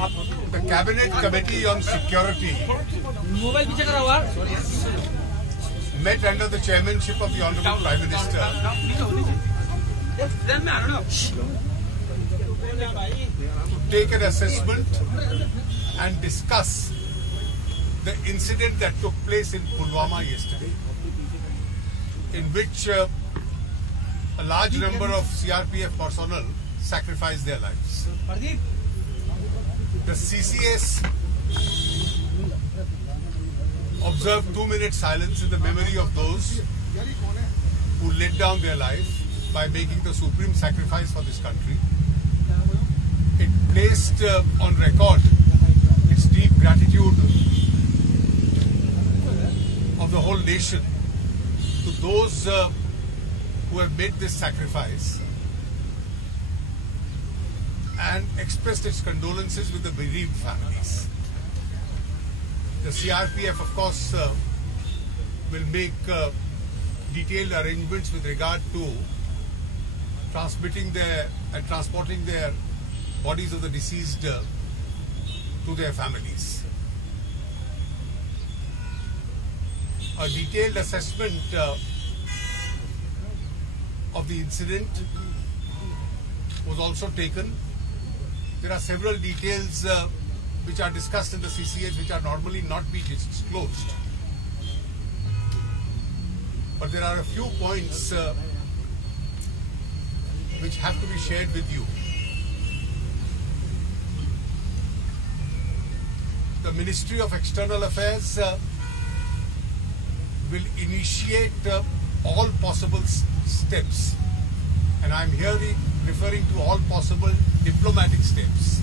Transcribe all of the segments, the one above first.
The Cabinet Committee on Security met under the chairmanship of the Honorable Prime Minister to take an assessment and discuss the incident that took place in Pulwama yesterday, in which a large number of CRPF personnel sacrificed their lives. The CCS observed 2-minute silence in the memory of those who laid down their life by making the supreme sacrifice for this country. It placed on record its deep gratitude of the whole nation to those who have made this sacrifice, and expressed its condolences with the bereaved families. The CRPF, of course, will make detailed arrangements with regard to transmitting and transporting their bodies of the deceased to their families. A detailed assessment of the incident was also taken. There are several details which are discussed in the CCS which are normally not be disclosed. But there are a few points which have to be shared with you. The Ministry of External Affairs will initiate all possible steps, and I am here referring to all possible diplomatic steps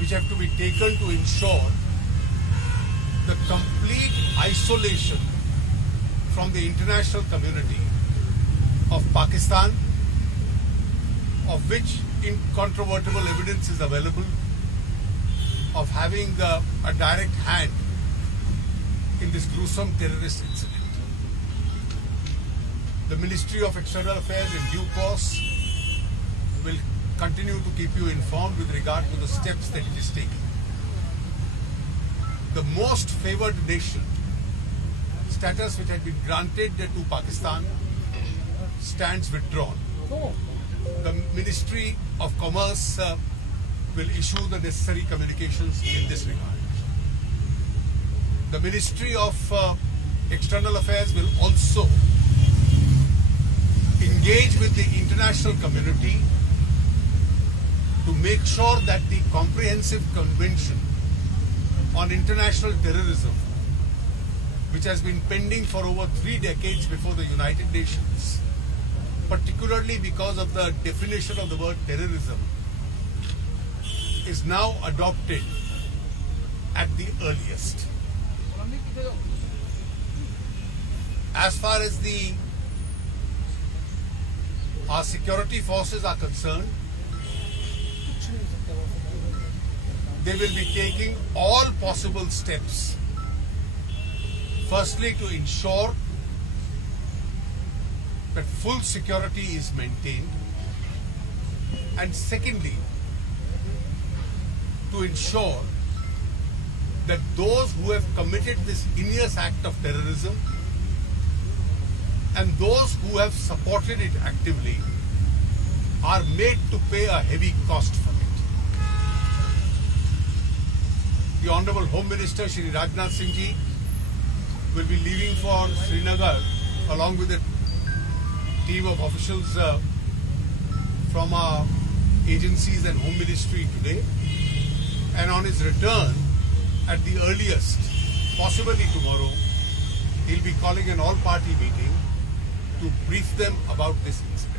which have to be taken to ensure the complete isolation from the international community of Pakistan, of which incontrovertible evidence is available of having a direct hand in this gruesome terrorist incident. The Ministry of External Affairs in due course will continue to keep you informed with regard to the steps that it is taking. The most favoured nation status which had been granted to Pakistan stands withdrawn. The Ministry of Commerce will issue the necessary communications in this regard. The Ministry of External Affairs will also engage with the international community to make sure that the Comprehensive Convention on International Terrorism, which has been pending for over 3 decades before the United Nations, particularly because of the definition of the word terrorism, is now adopted at the earliest. As far as our security forces are concerned, they will be taking all possible steps. Firstly, to ensure that full security is maintained, and secondly, to ensure that those who have committed this heinous act of terrorism and those who have supported it actively are made to pay a heavy cost for it. The Honorable Home Minister Shri Rajnath Singh Ji will be leaving for Srinagar along with a team of officials from our agencies and Home Ministry today, and on his return at the earliest, possibly tomorrow, he'll be calling an all-party meeting to brief them about this incident.